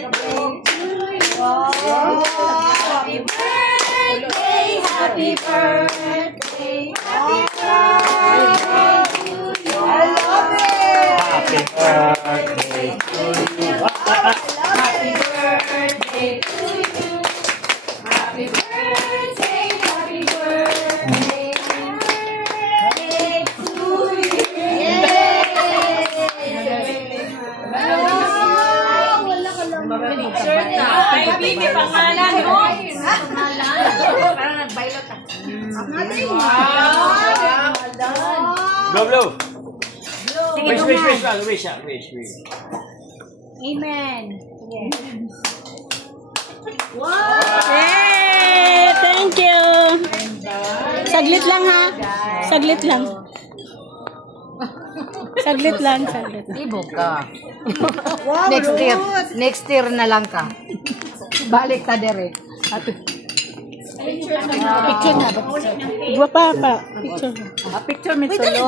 Happy birthday, happy birthday to you. I love it. Happy birthday to you. Happy birthday to you. Happy birthday, happy birthday to you. Ay, Bibi, pangalan mo. Parang nag-bailot ah. Blow, blow. Wish. Amen. Hey, thank you. Saglit lang ha. Saglit lang. Saglit lang. Ibo ka. Next year na lang ka. Balik ka dire. Picture na. Picture. Picture. Picture mo solo.